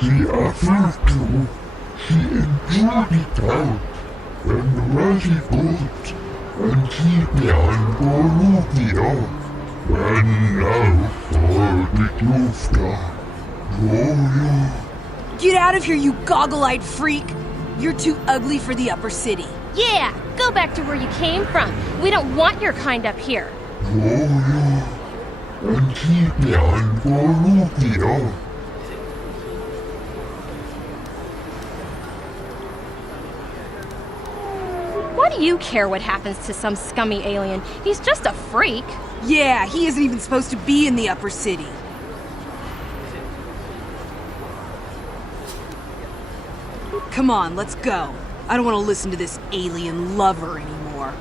She offered to. She enjoyed it out. And very good. And she began Bolivia. And now for the Klufta. Get out of here, you goggle-eyed freak! You're too ugly for the upper city. Yeah, go back to where you came from. We don't want your kind up here. And she began Bolivia. Why do you care what happens to some scummy alien? He's just a freak. Yeah, he isn't even supposed to be in the upper city. Come on, let's go. I don't want to listen to this alien lover anymore.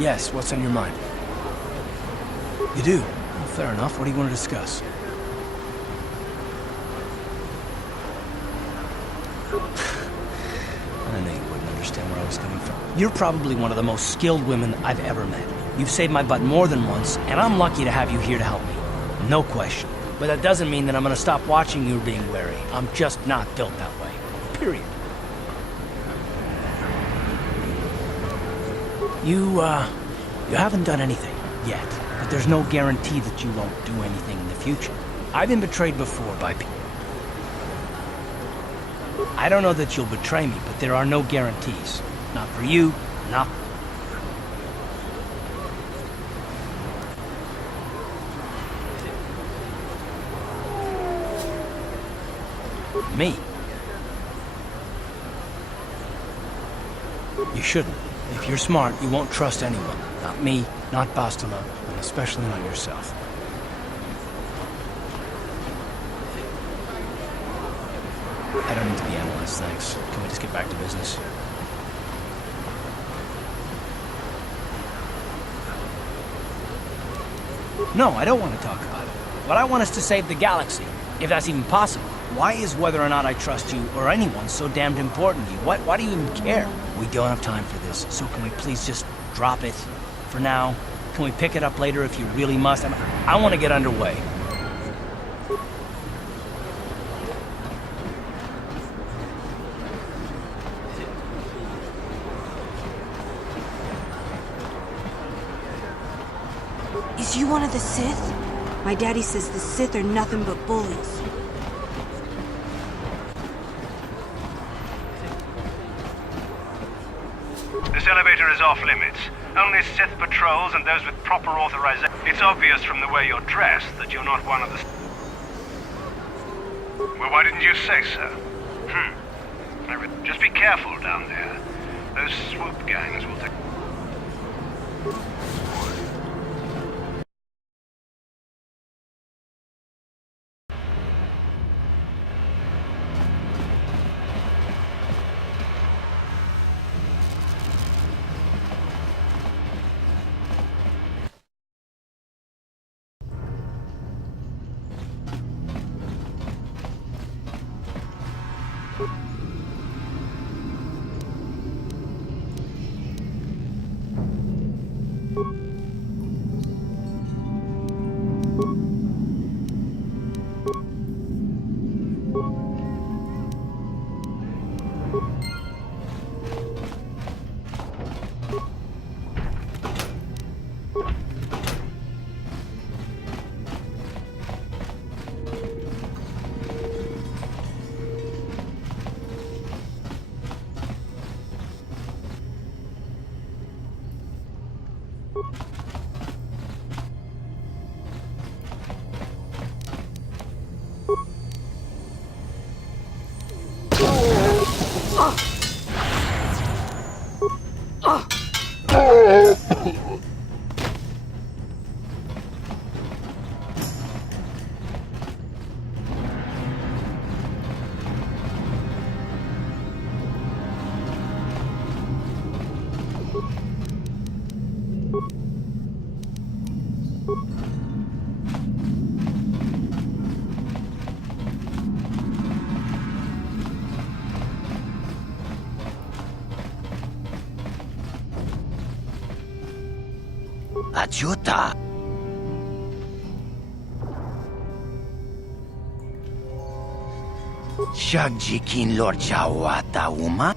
Yes, what's on your mind? You do? Well, fair enough. What do you want to discuss? I knew you wouldn't understand where I was coming from. You're probably one of the most skilled women I've ever met. You've saved my butt more than once, and I'm lucky to have you here to help me. No question. But that doesn't mean that I'm gonna stop watching you being wary. I'm just not built that way. Period. You haven't done anything yet, but there's no guarantee that you won't do anything in the future. I've been betrayed before by people. I don't know that you'll betray me, but there are no guarantees. Not for you, not... me. You shouldn't. If you're smart, you won't trust anyone. Not me, not Bastila, and especially not yourself. I don't need to be analyzed, thanks. Can we just get back to business? No, I don't want to talk about it. What I want is to save the galaxy, if that's even possible. Why is whether or not I trust you, or anyone, so damned important to you? Why do you even care? We don't have time for this, so can we please just drop it for now? Can we pick it up later if you really must? I want to get underway. Is you one of the Sith? My daddy says the Sith are nothing but bullies. This elevator is off limits. Only Sith patrols and those with proper authorization. It's obvious from the way you're dressed that you're not one of the... Well, why didn't you say so? Just be careful down there. Those swoop gangs will take... Ajuta. Shagjikin Lord Jawata Uma.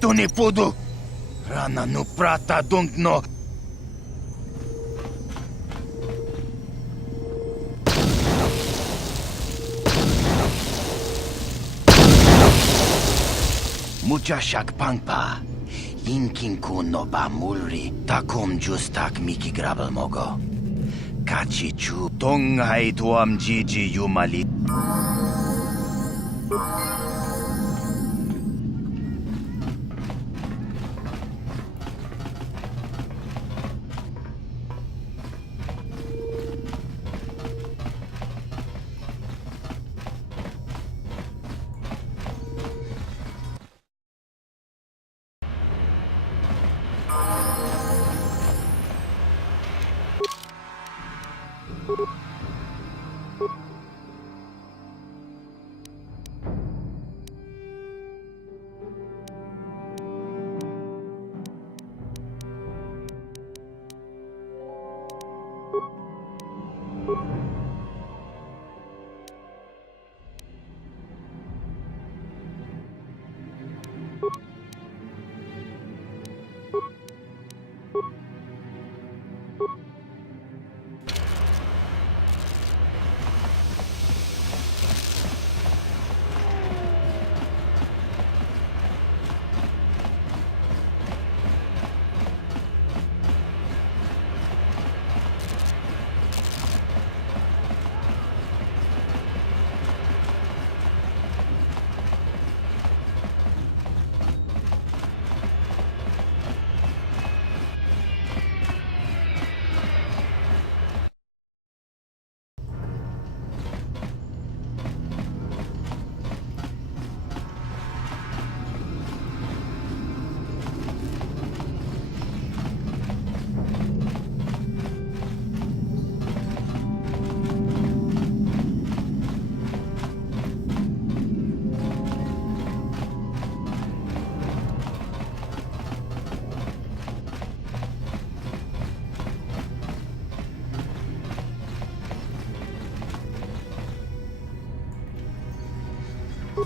To nie pudu. Rana no prata dungno. Mucha shak pangpa. Inkin kuno ba mulri. Takum justak miki grabel mogo. Kachi chu. Tongai tuam jiji yumali.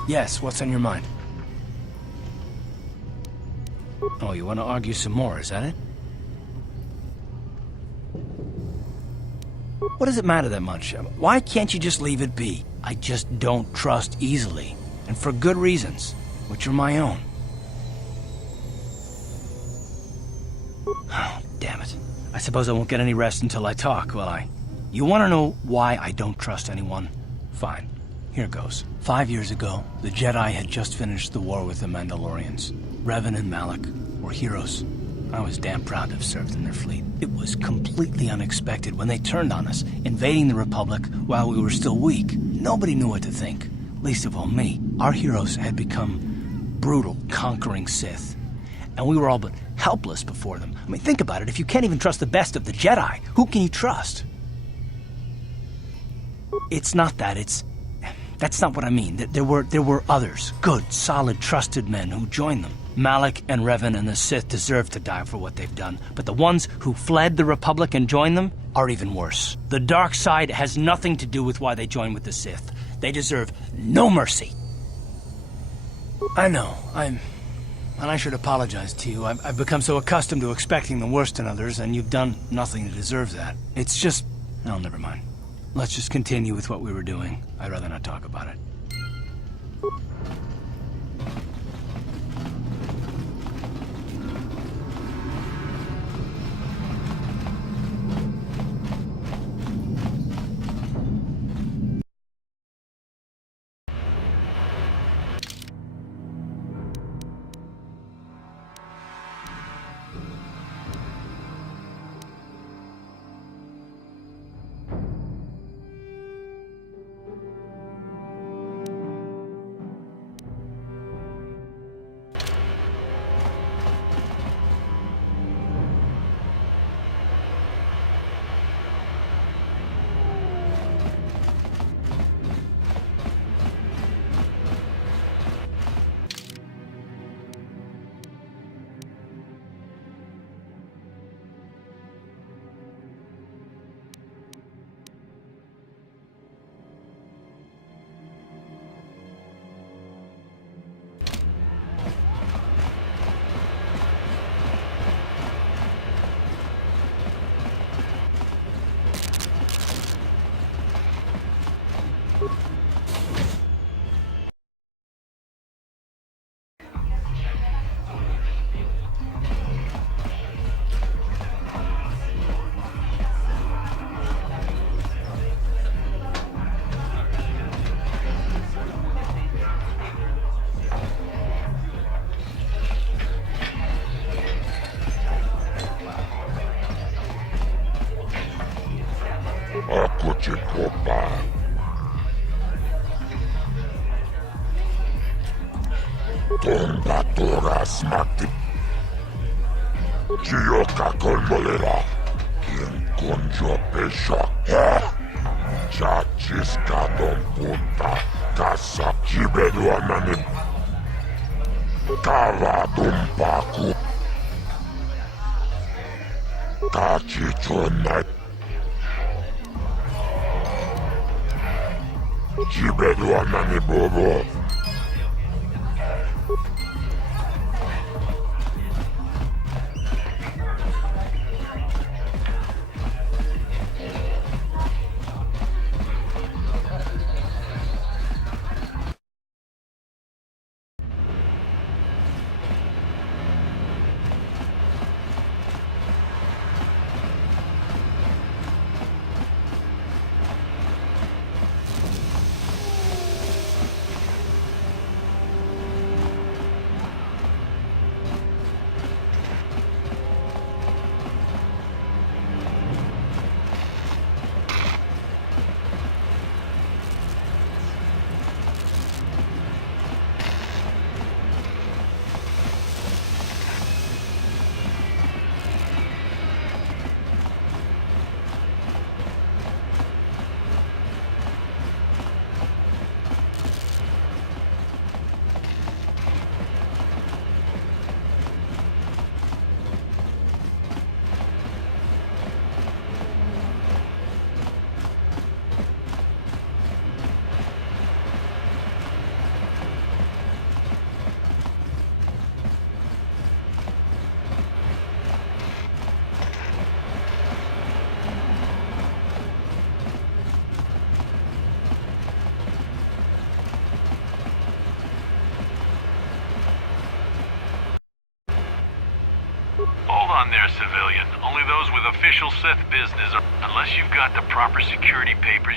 Yes, what's on your mind? Oh, you want to argue some more, is that it? What does it matter that much? Why can't you just leave it be? I just don't trust easily, and for good reasons, which are my own. Oh, damn it. I suppose I won't get any rest until I talk, will I? You want to know why I don't trust anyone? Fine. Here goes. 5 years ago, the Jedi had just finished the war with the Mandalorians. Revan and Malak were heroes. I was damn proud to have served in their fleet. It was completely unexpected when they turned on us, invading the Republic while we were still weak. Nobody knew what to think, least of all me. Our heroes had become brutal, conquering Sith, and we were all but helpless before them. I mean, think about it. If you can't even trust the best of the Jedi, who can you trust? It's not that, That's not what I mean. There were others, good, solid, trusted men who joined them. Malak and Revan and the Sith deserve to die for what they've done, but the ones who fled the Republic and joined them are even worse. The dark side has nothing to do with why they joined with the Sith. They deserve no mercy. I know, and I should apologize to you. I've become so accustomed to expecting the worst in others, and you've done nothing to deserve that. It's just... oh, never mind. Let's just continue with what we were doing. I'd rather not talk about it. Tumbatura smati. Chioka colmolera. Quien conjo pesha. Chachiska don punta. Casa chibeduanani. Kava dumpaku. Kachichonai. Chibeduanani bobo. Hold on there, civilian. Only those with official Sith business are... Unless you've got the proper security papers...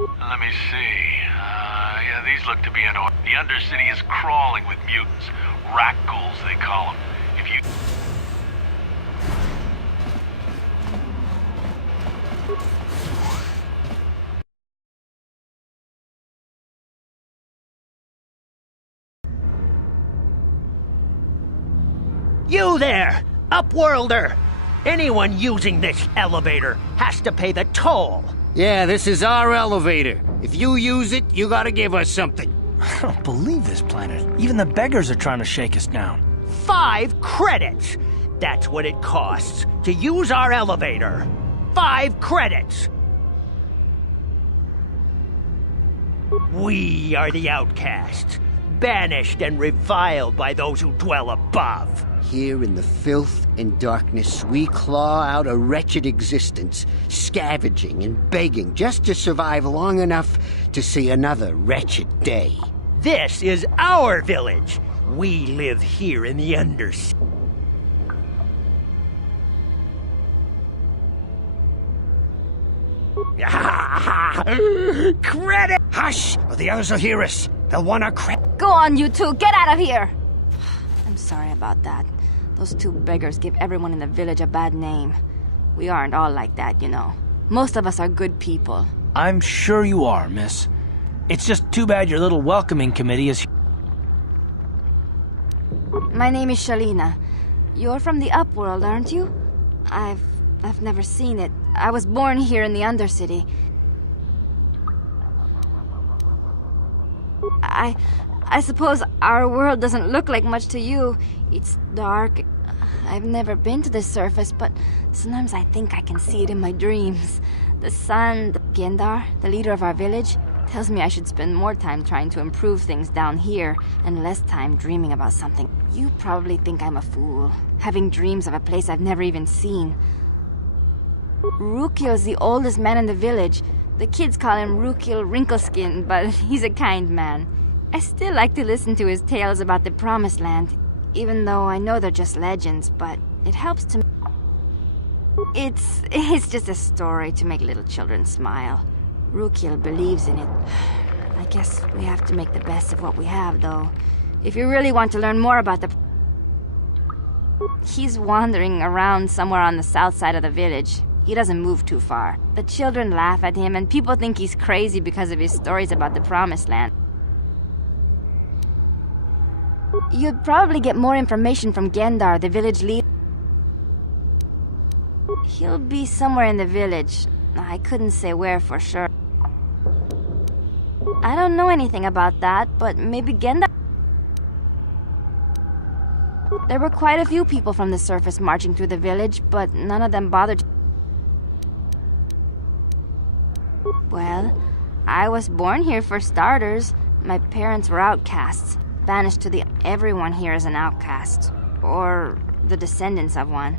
Let me see... yeah, these look to be in order. The Undercity is crawling with mutants. Rat ghouls, they call them. If you... You there, Upworlder! Anyone using this elevator has to pay the toll. Yeah, this is our elevator. If you use it, you gotta give us something. I don't believe this planet. Even the beggars are trying to shake us down. 5 credits! That's what it costs to use our elevator. 5 credits! We are the outcasts, banished and reviled by those who dwell above. Here in the filth and darkness, we claw out a wretched existence, scavenging and begging just to survive long enough to see another wretched day. This is our village. We live here in the Undercity. Credit! Hush, or the others will hear us. They'll want our credit. Go on, you two, get out of here! I'm sorry about that. Those 2 beggars give everyone in the village a bad name. We aren't all like that, you know. Most of us are good people. I'm sure you are, miss. It's just too bad your little welcoming committee is... My name is Shalina. You're from the Upworld, aren't you? I've never seen it. I was born here in the Undercity. I suppose our world doesn't look like much to you. It's dark. I've never been to the surface, but sometimes I think I can see it in my dreams. The sun, Gendar, the leader of our village, tells me I should spend more time trying to improve things down here and less time dreaming about something. You probably think I'm a fool, having dreams of a place I've never even seen. Rukiel's the oldest man in the village. The kids call him Rukiel Wrinkleskin, but he's a kind man. I still like to listen to his tales about the Promised Land, even though I know they're just legends, but it helps to... It's just a story to make little children smile. Rukiel believes in it. I guess we have to make the best of what we have, though. If you really want to learn more about the... He's wandering around somewhere on the south side of the village. He doesn't move too far. The children laugh at him, and people think he's crazy because of his stories about the Promised Land. You'd probably get more information from Gendar, the village leader. He'll be somewhere in the village. I couldn't say where for sure. I don't know anything about that, but maybe Gendar... There were quite a few people from the surface marching through the village, but none of them bothered. Well, I was born here for starters. My parents were outcasts, banished to the... Everyone here is an outcast, or the descendants of one.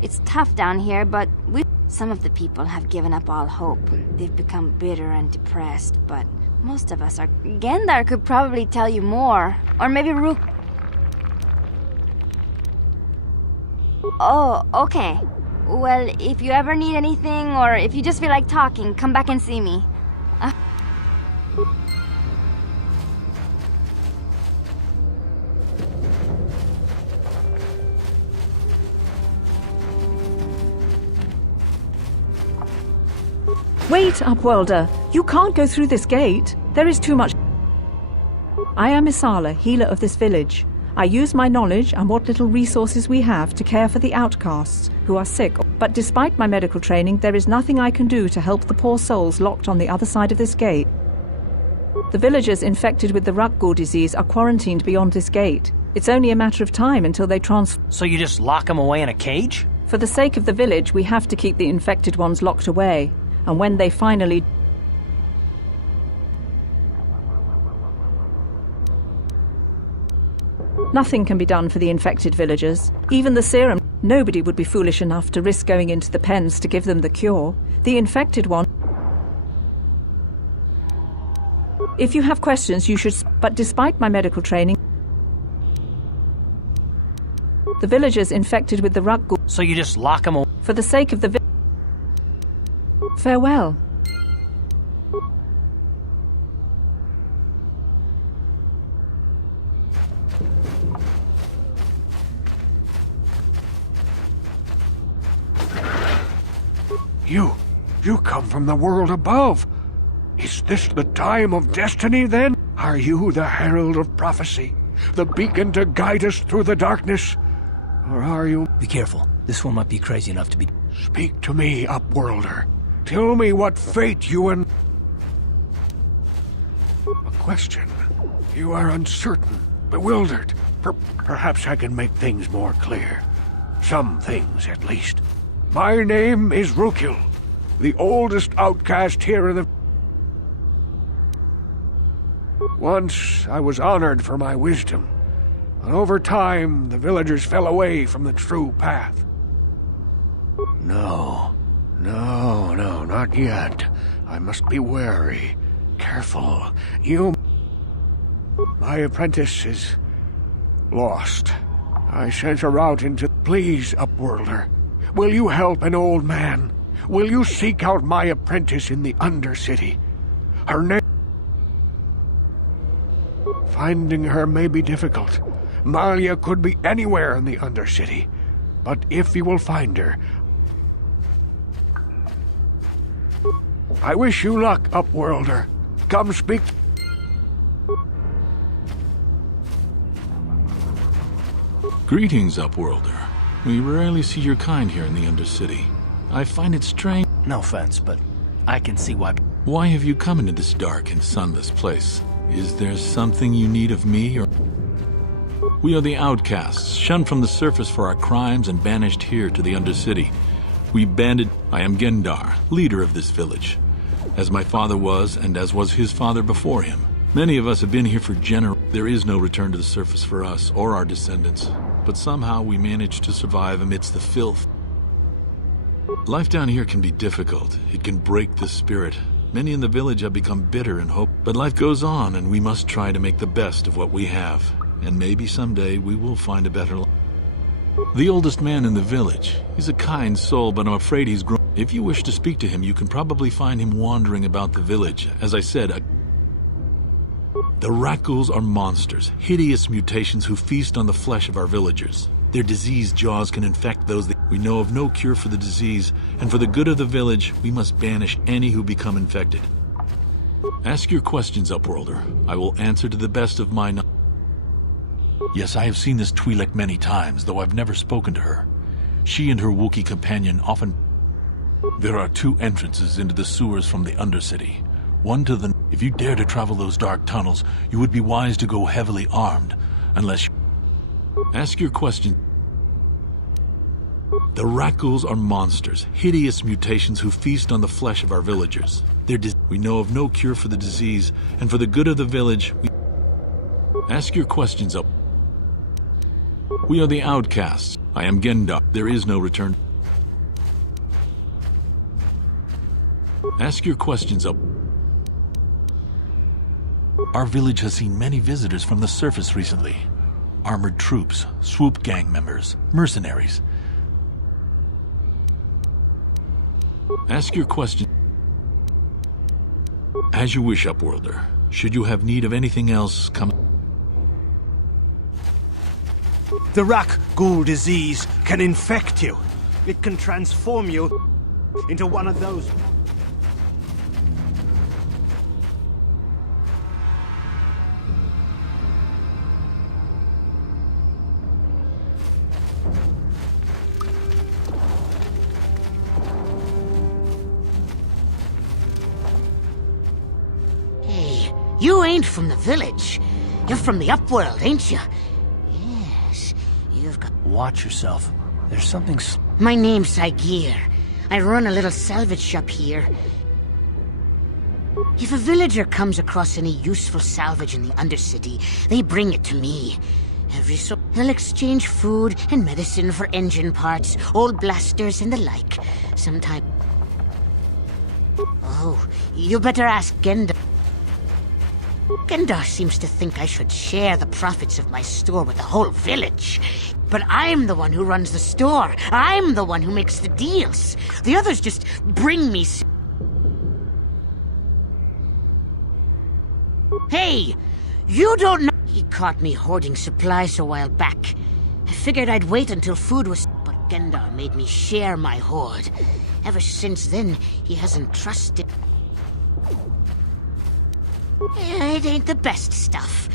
It's tough down here, but some of the people have given up all hope. They've become bitter and depressed, but most of us are... Gendar could probably tell you more, or maybe Rook... Oh, okay. Well, if you ever need anything, or if you just feel like talking, come back and see me. Wait, Upworlder! You can't go through this gate. There is too much... I am Isala, healer of this village. I use my knowledge and what little resources we have to care for the outcasts who are sick. But despite my medical training, there is nothing I can do to help the poor souls locked on the other side of this gate. The villagers infected with the Rukgul disease are quarantined beyond this gate. It's only a matter of time until they So you just lock them away in a cage? For the sake of the village, we have to keep the infected ones locked away. And when they finally... Nothing can be done for the infected villagers. Even the serum... Nobody would be foolish enough to risk going into the pens to give them the cure. The infected one... If you have questions, you should... But despite my medical training... The villagers infected with the Rukgul... So you just lock them away? For the sake of the... Farewell. You come from the world above. Is this the time of destiny, then? Are you the herald of prophecy? The beacon to guide us through the darkness? Or are you... Be careful. This one might be crazy enough to be... Speak to me, Upworlder. Tell me what fate you and... A question. You are uncertain, bewildered. Perhaps I can make things more clear. Some things, at least. My name is Rukil, the oldest outcast here in the... Once I was honored for my wisdom, but over time the villagers fell away from the true path. No, not yet. I must be wary, careful. My apprentice is lost. I sent her out into... Please, Upworlder, will you help an old man? Will you seek out my apprentice in the Undercity? Her name... Finding her may be difficult. Malia could be anywhere in the Undercity. But if you will find her... I wish you luck, Upworlder. Come speak... Greetings, Upworlder. We rarely see your kind here in the Undercity. I find it strange... No offense, but I can see why... Why have you come into this dark and sunless place? Is there something you need of me, or... We are the outcasts, shunned from the surface for our crimes and banished here to the Undercity. We banded... I am Gendar, leader of this village, as my father was, and as was his father before him. Many of us have been here for There is no return to the surface for us, or our descendants, but somehow we managed to survive amidst the filth. Life down here can be difficult. It can break the spirit. Many in the village have become bitter and hope, but life goes on, and we must try to make the best of what we have. And maybe someday we will find a better life. The oldest man in the village. He's a kind soul, but I'm afraid he's grown. If you wish to speak to him, you can probably find him wandering about the village. As I said, The Rukguls are monsters, hideous mutations who feast on the flesh of our villagers. Their diseased jaws can infect those we know of no cure for the disease, and for the good of the village, we must banish any who become infected. Ask your questions, Upworlder. I will answer to the best of my knowledge. Yes, I have seen this Twi'lek many times, though I've never spoken to her. She and her Wookiee companion often... There are two entrances into the sewers from the Undercity. One to the... If you dare to travel those dark tunnels, you would be wise to go heavily armed, unless you... Ask your question. The Rakghouls are monsters, hideous mutations who feast on the flesh of our villagers. We know of no cure for the disease, and for the good of the village, Ask your questions up. We are the outcasts. I am Gendar. There is no return. Ask your questions up. Our village has seen many visitors from the surface recently. Armored troops, swoop gang members, mercenaries. Ask your question. As you wish, Upworlder. Should you have need of anything else, come... The Rakghoul disease can infect you. It can transform you into one of those... You ain't from the village. You're from the Upworld, ain't you? Yes, you've got... Watch yourself. There's something... My name's Saigir. I run a little salvage shop here. If a villager comes across any useful salvage in the Undercity, they bring it to me. They'll exchange food and medicine for engine parts, old blasters and the like. Sometimes... Oh, you better ask Gendar. Gendar seems to think I should share the profits of my store with the whole village. But I'm the one who runs the store. I'm the one who makes the deals. The others just bring me... Hey! You don't know... He caught me hoarding supplies a while back. I figured I'd wait until food was... But Gendar made me share my hoard. Ever since then, he hasn't trusted... It ain't the best stuff.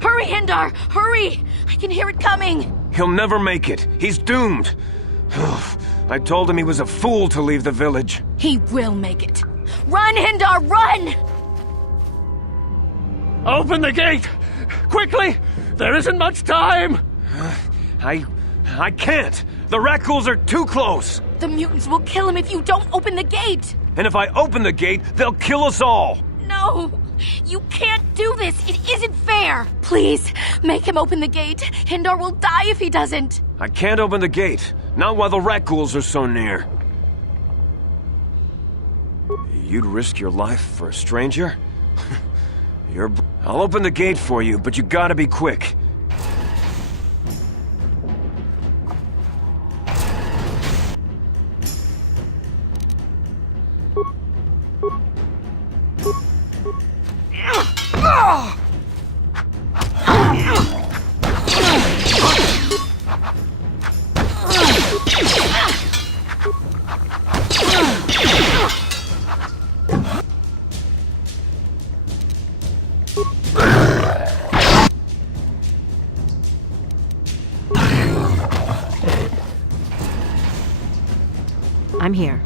Hurry, Hindar! Hurry! I can hear it coming! He'll never make it. He's doomed. I told him he was a fool to leave the village. He will make it. Run, Hindar, run! Open the gate! Quickly! There isn't much time! I can't! The Rakghouls are too close! The mutants will kill him if you don't open the gate! And if I open the gate, they'll kill us all! No! You can't do this! It isn't fair! Please, make him open the gate. Hindar will die if he doesn't. I can't open the gate. Not while the Rakghouls are so near. You'd risk your life for a stranger? I'll open the gate for you, but you gotta be quick. I'm here.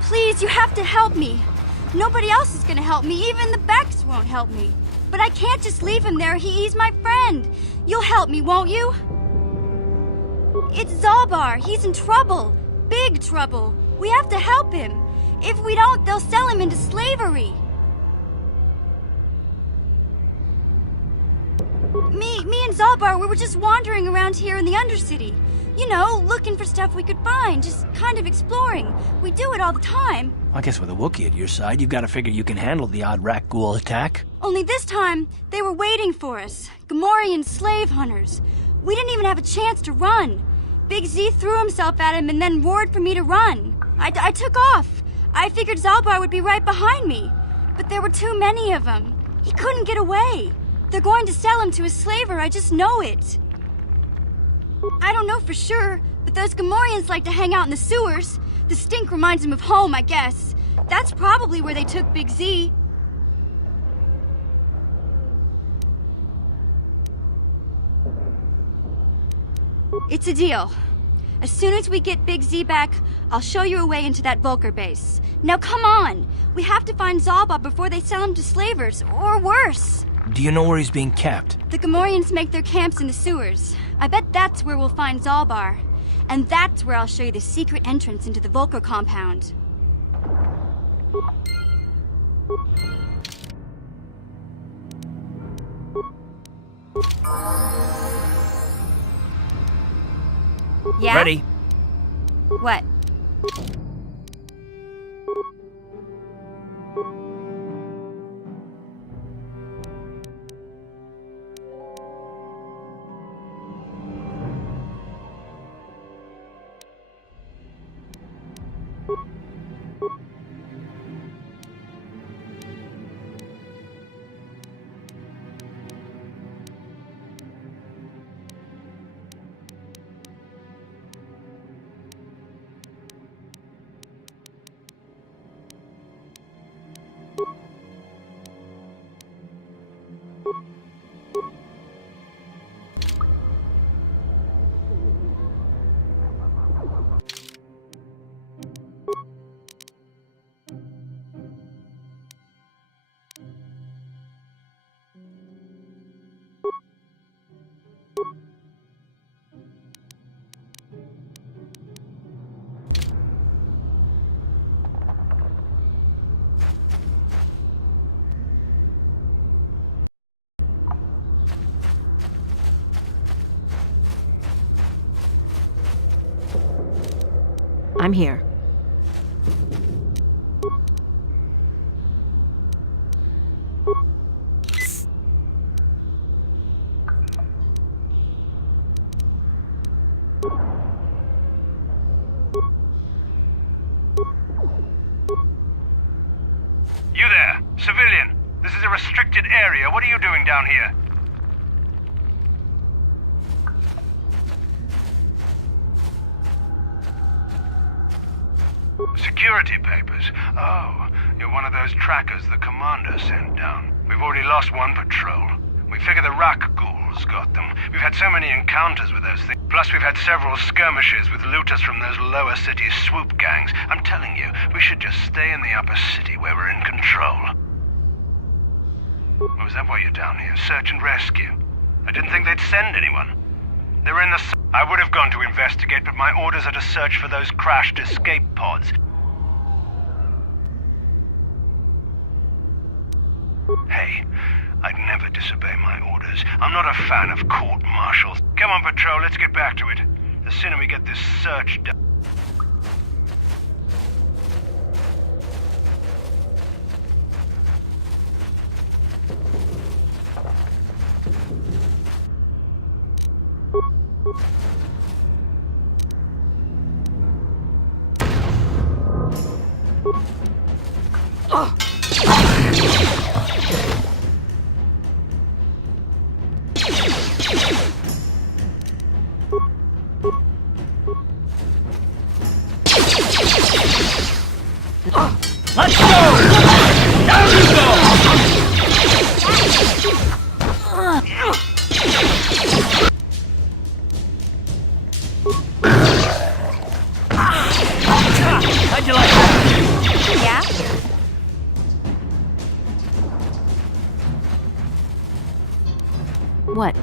Please, you have to help me. Nobody else is gonna help me. Even the Becks won't help me. But I can't just leave him there. He's my friend. You'll help me, won't you? It's Zalbar. He's in trouble. Big trouble. We have to help him. If we don't, they'll sell him into slavery. Me and Zalbar, we were just wandering around here in the Undercity. You know, looking for stuff we could find, just kind of exploring. We do it all the time. I guess with a Wookiee at your side, you've got to figure you can handle the odd rat ghoul attack. Only this time, they were waiting for us. Gamorrean slave hunters. We didn't even have a chance to run. Big Z threw himself at him and then roared for me to run. I took off. I figured Zalbar would be right behind me. But there were too many of them. He couldn't get away. They're going to sell him to a slaver, I just know it. I don't know for sure, but those Gamorreans like to hang out in the sewers. The stink reminds them of home, I guess. That's probably where they took Big Z. It's a deal. As soon as we get Big Z back, I'll show you a way into that Vulcar base. Now come on! We have to find Zalbar before they sell him to slavers, or worse. Do you know where he's being kept? The Gamorreans make their camps in the sewers. I bet that's where we'll find Zalbar. And that's where I'll show you the secret entrance into the Vulcar compound. Yeah? Ready. What? I'm here. You there, civilian. This is a restricted area. What are you doing down here? Security papers. Oh, you're one of those trackers the commander sent down. We've already lost one patrol. We figure the rock ghouls got them. We've had so many encounters with those things. Plus we've had several skirmishes with looters from those lower city swoop gangs. I'm telling you, we should just stay in the upper city where we're in control. Oh, is that why you're down here? Search and rescue? I didn't think they'd send anyone. They're in the... I would have gone to investigate, but my orders are to search for those crashed escape pods. Hey, I'd never disobey my orders. I'm not a fan of court-martials. Come on, Patrol, let's get back to it. The sooner we get this search done... What?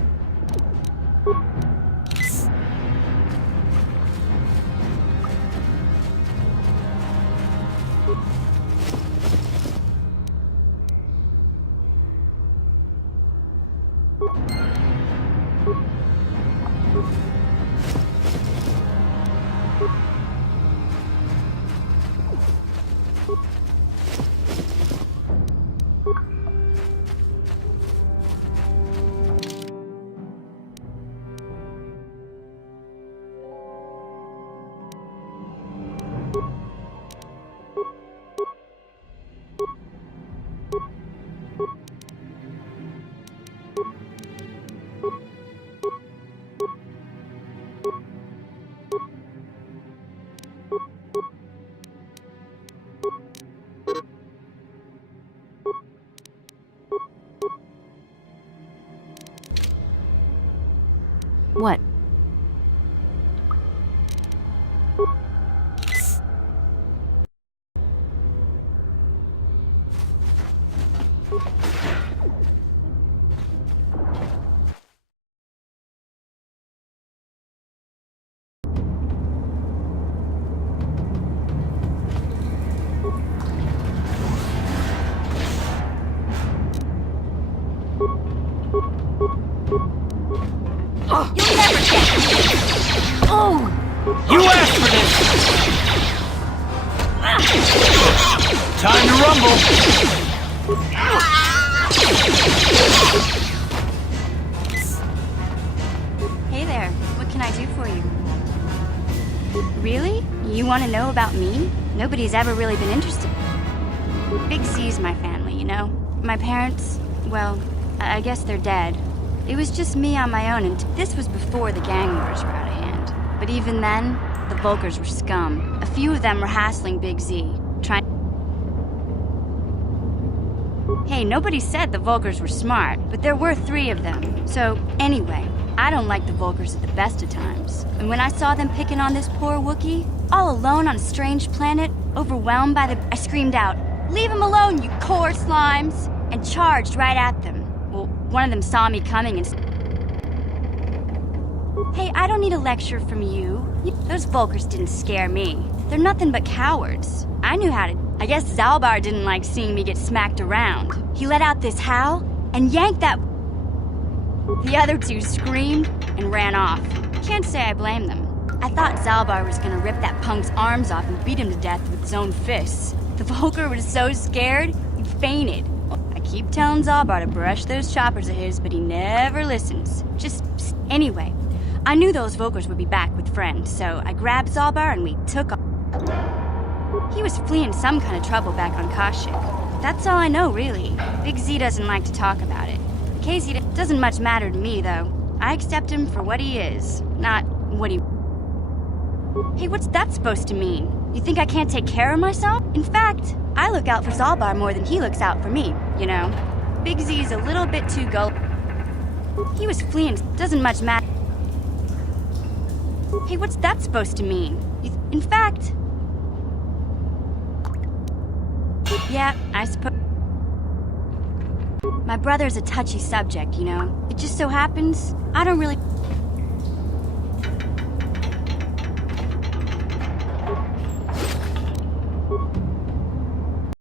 What? You'll never get me! Oh! You asked for this! Time to rumble! Hey there, what can I do for you? Really? You want to know about me? Nobody's ever really been interested. Big Z's my family, you know? My parents, well, I guess they're dead. It was just me on my own, and this was before the gang wars were out of hand. But even then, the Volkers were scum. A few of them were hassling Big Z, trying... Hey, nobody said the Volkers were smart, but there were 3 of them. So, anyway, I don't like the Volkers at the best of times. And when I saw them picking on this poor Wookiee, all alone on a strange planet, overwhelmed by the... I screamed out, "Leave him alone, you core slimes!" and charged right at them. Well, one of them saw me coming and... Hey, I don't need a lecture from you. Those Volkers didn't scare me. They're nothing but cowards. I knew how to... I guess Zalbar didn't like seeing me get smacked around. He let out this howl and yanked that... The other 2 screamed and ran off. Can't say I blame them. I thought Zalbar was gonna rip that punk's arms off and beat him to death with his own fists. The Volker was so scared, he fainted. Keep telling Zalbar to brush those choppers of his, but he never listens. Just anyway, I knew those Volkers would be back with friends, so I grabbed Zalbar and we took off. He was fleeing some kind of trouble back on Kashyyyk. That's all I know, really. Big Z doesn't like to talk about it. Casey doesn't much matter to me, though. I accept him for what he is, not what he... Hey, what's that supposed to mean? You think I can't take care of myself? In fact, I look out for Zalbar more than he looks out for me, you know? Big Z's a little bit too gullible. He was fleeing, doesn't much matter. Hey, what's that supposed to mean? In fact... Yeah, I suppose... My brother's a touchy subject, you know? It just so happens, I don't really...